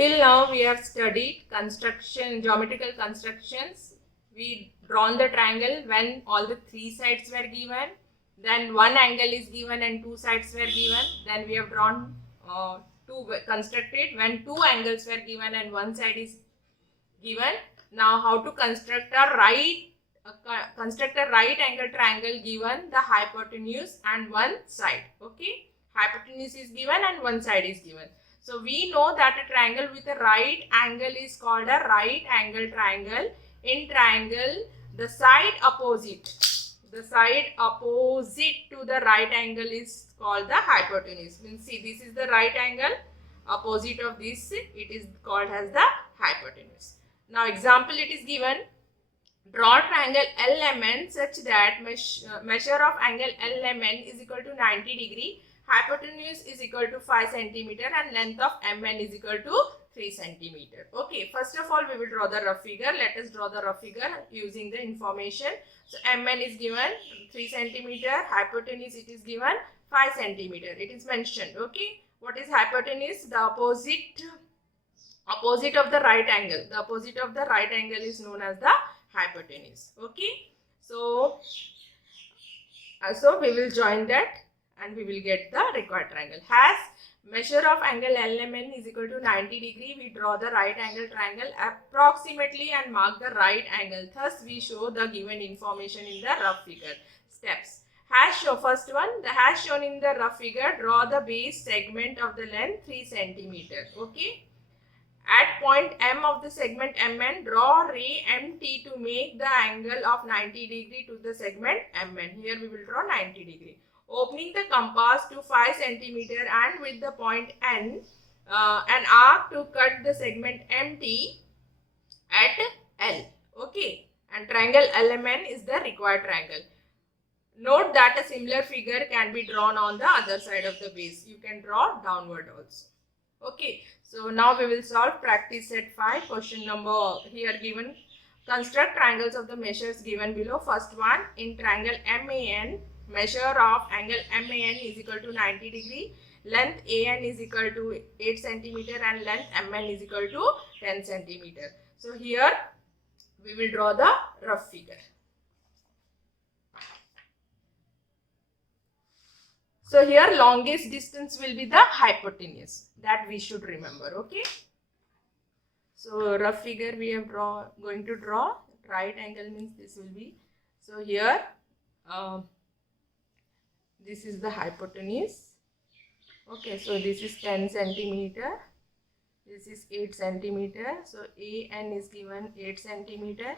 Till now we have studied geometrical constructions. We drawn the triangle when all the three sides were given. Then one angle is given and two sides were given. Then we have drawn constructed when two angles were given and one side is given. Now how to construct a right angle triangle given the hypotenuse and one side. Okay, hypotenuse is given and one side is given. So we know that a triangle with a right angle is called a right angle triangle. In triangle, the side opposite to the right angle is called the hypotenuse. Means see, this is the right angle, opposite of this it is called as the hypotenuse. Now example it is given. Draw triangle LMN such that measure of angle LMN is equal to 90 degree, hypotenuse is equal to 5 cm and length of MN is equal to 3 cm. Okay, first of all we will draw the rough figure. Let us draw the rough figure using the information. So MN is given 3 cm, hypotenuse it is given 5 cm. It is mentioned. Okay, what is hypotenuse? The opposite of the right angle. The opposite of the right angle is known as the hypotenuse. Okay, so we will join that and we will get the required triangle. As measure of angle LMN is equal to 90 degree, we draw the right angle triangle approximately and mark the right angle. Thus we show the given information in the rough figure. Steps. First one, the hash shown in the rough figure, draw the base segment of the length 3 cm. Okay, at point M of the segment MN, draw ray MT to make the angle of 90 degree to the segment MN. Here we will draw 90 degree. Opening the compass to 5 cm and with the point N, an arc to cut the segment MT at L. Okay, and triangle LMN is the required triangle. Note that a similar figure can be drawn on the other side of the base. You can draw downward also. Okay, so now we will solve practice set 5. Question number here given. Construct triangles of the measures given below. First one, in triangle MAN, measure of angle MAN is equal to 90 degree. Length AN is equal to 8 cm and length MN is equal to 10 cm. So here we will draw the rough figure. So here longest distance will be the hypotenuse. That we should remember. Okay. So rough figure we have going to draw. Right angle means this will be. So here this is the hypotenuse. Okay. So this is 10 cm. This is 8 cm. So AN is given 8 cm.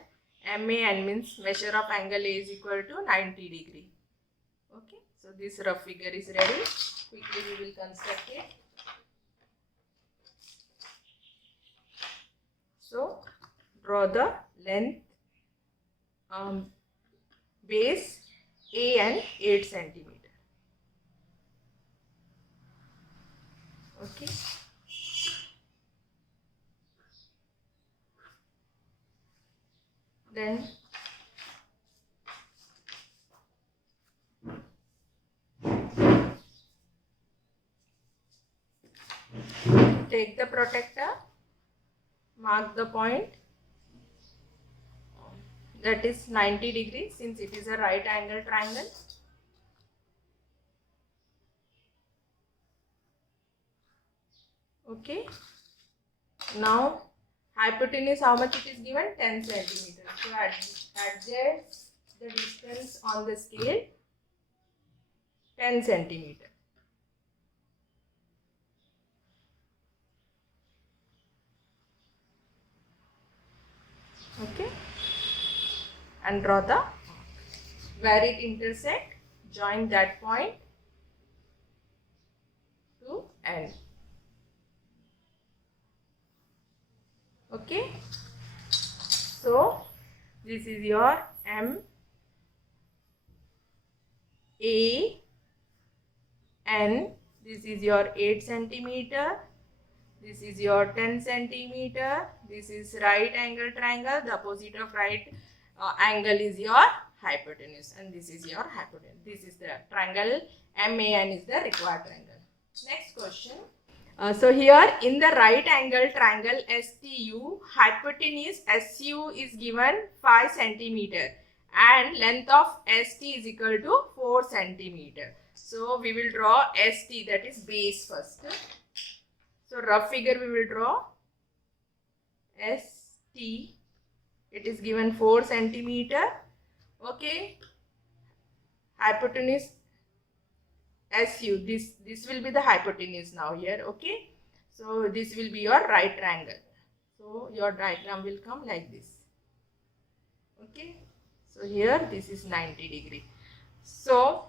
MAN means measure of angle A is equal to 90 degree. Okay. So this rough figure is ready. Quickly we will construct it. So draw the length base AN 8 cm. Okay. Then take the protector, mark the point, that is 90 degrees since it is a right angle triangle. Okay. Now hypotenuse, how much it is given? 10 cm. So adjust the distance on the scale 10 cm. Okay, and draw the where it intersect, join that point to end. Okay, so this is your M A N, this is your 8 cm. This is your 10 cm. This is right angle triangle. The opposite of right angle is your hypotenuse, and this is your hypotenuse. This is the triangle MAN is the required triangle. Next question. So here in the right angle triangle STU, hypotenuse SU is given 5 centimeter and length of ST is equal to 4 centimeter. So we will draw ST, that is base first. So rough figure we will draw ST. It is given 4 centimeter. Okay. Hypotenuse SU. This will be the hypotenuse now here. Okay. So this will be your right triangle. So your diagram will come like this. Okay. So here this is 90 degree. So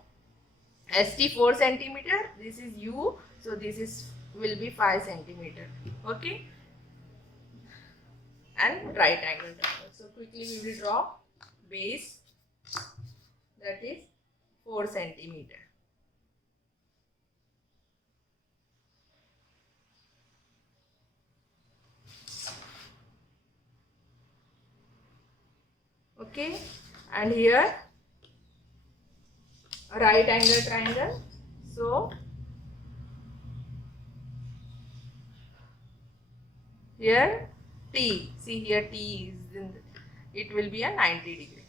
ST 4 centimeter. This is U. So this is will be 5 centimeter. Okay. And right angle triangle. So quickly we will draw base, that is 4 centimeter. Okay, and here right angle triangle. So here T, see here T is in the, it will be a 90 degree.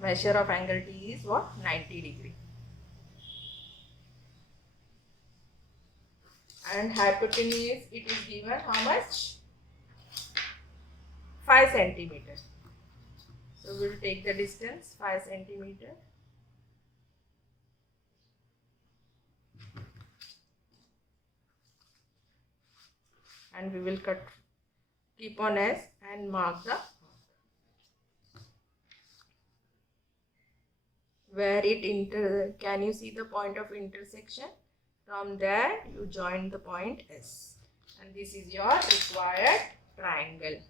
Measure of angle T is what? 90 degree. And hypotenuse, it is given how much? 5 centimeter. So we will take the distance 5 centimeter. And we will keep on S and mark the where it can you see the point of intersection? From there you join the point S, and this is your required triangle.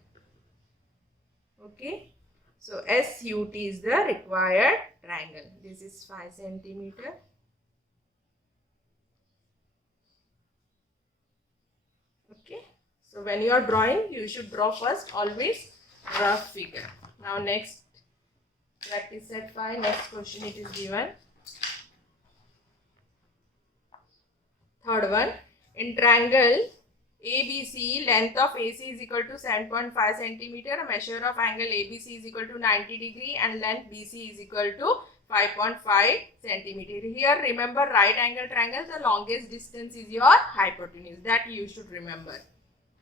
Okay, so SUT is the required triangle. This is 5 centimeter. Okay, so when you are drawing, you should draw first always rough figure. Now next practice set 5. Next question it is given. Third one, in triangle ABC, length of AC is equal to 7.5 centimeter, measure of angle ABC is equal to 90 degree and length BC is equal to 5.5 centimeter. Here remember right angle triangle, the longest distance is your hypotenuse, that you should remember.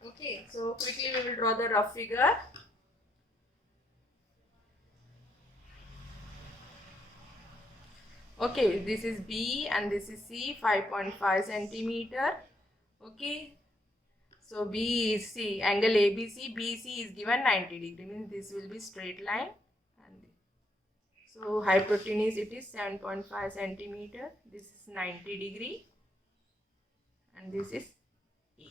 Okay, so quickly we will draw the rough figure. Okay, this is B and this is C, 5.5 centimeter. Okay, so B is C, angle ABC, BC is given 90 degree, means this will be straight line. And so hypotenuse it is 7.5 centimeter, this is 90 degree and this is E.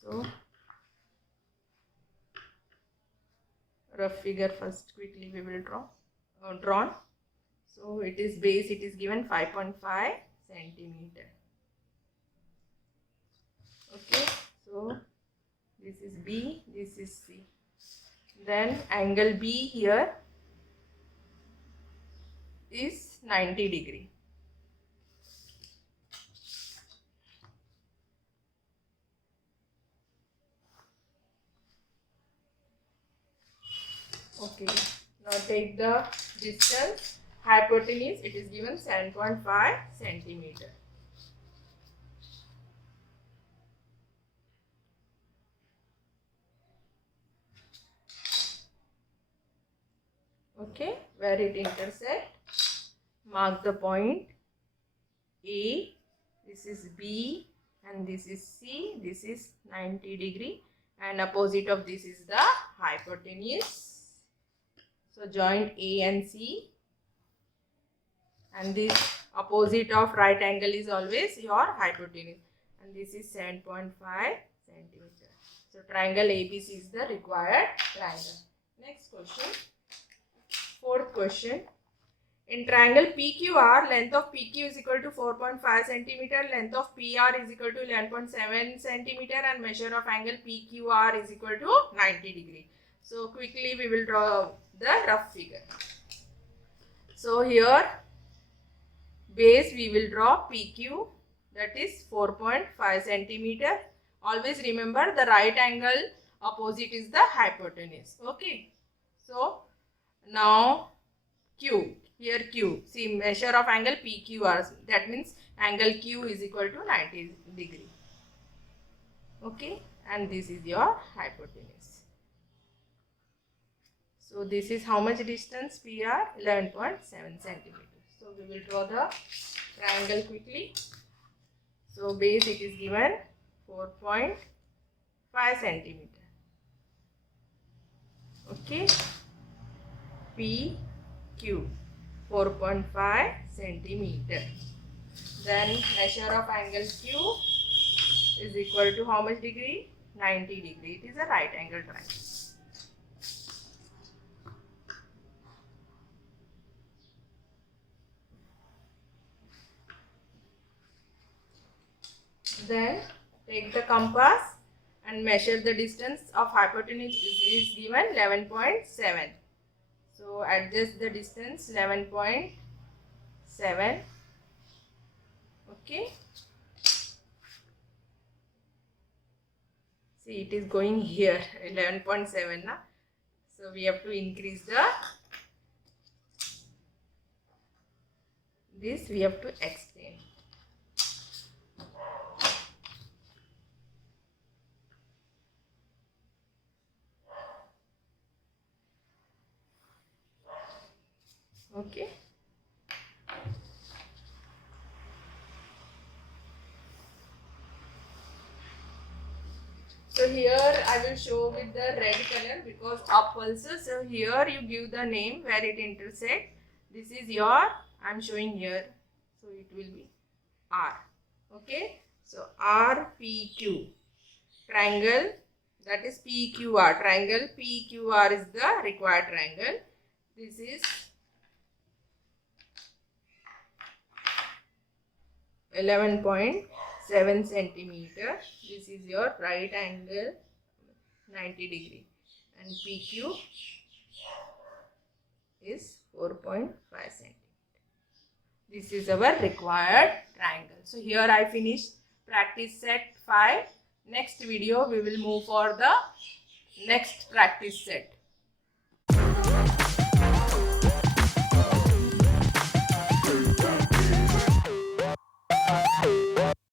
So rough figure first quickly we will drawn. So it is base, it is given 5.5 centimeter. Okay, so this is B, this is C. Then angle B here is 90 degree. Okay, now take the distance. Hypotenuse, it is given 7.5 centimeter. Okay, where it intersect, mark the point A, this is B and this is C, this is 90 degree and opposite of this is the hypotenuse. So join A and C, and this opposite of right angle is always your hypotenuse, and this is 7.5 centimeter. So triangle ABC is the required triangle. Next question, fourth question. In triangle PQR, length of PQ is equal to 4.5 centimeter, length of PR is equal to 11.7 centimeter and measure of angle PQR is equal to 90 degree. So quickly we will draw the rough figure. So here base we will draw PQ, that is 4.5 centimeter. Always remember the right angle opposite is the hypotenuse. Okay. So now Q, here Q, see measure of angle PQR, that means angle Q is equal to 90 degree. Okay, and this is your hypotenuse. So this is how much distance PR? 11.7 centimeters. So we will draw the triangle quickly. So base it is given 4.5 centimeter. Okay, PQ 4.5 centimeter. Then measure of angle Q is equal to how much degree? 90 degree. It is a right angle triangle. Then take the compass and measure the distance of hypotenuse is given 11.7. So adjust the distance 11.7. Okay. See, it is going here 11.7 na. So we have to increase this we have to extend. Okay. So here I will show with the red color because up also. So here you give the name where it intersect. This is your, I am showing here. So it will be R. Okay. So RPQ triangle, that is PQR triangle. PQR is the required triangle. This is 11.7 centimeter. This is your right angle 90 degree and PQ is 4.5 centimeter. This is our required triangle. So here I finished practice set 5. Next video we will move for the next practice set.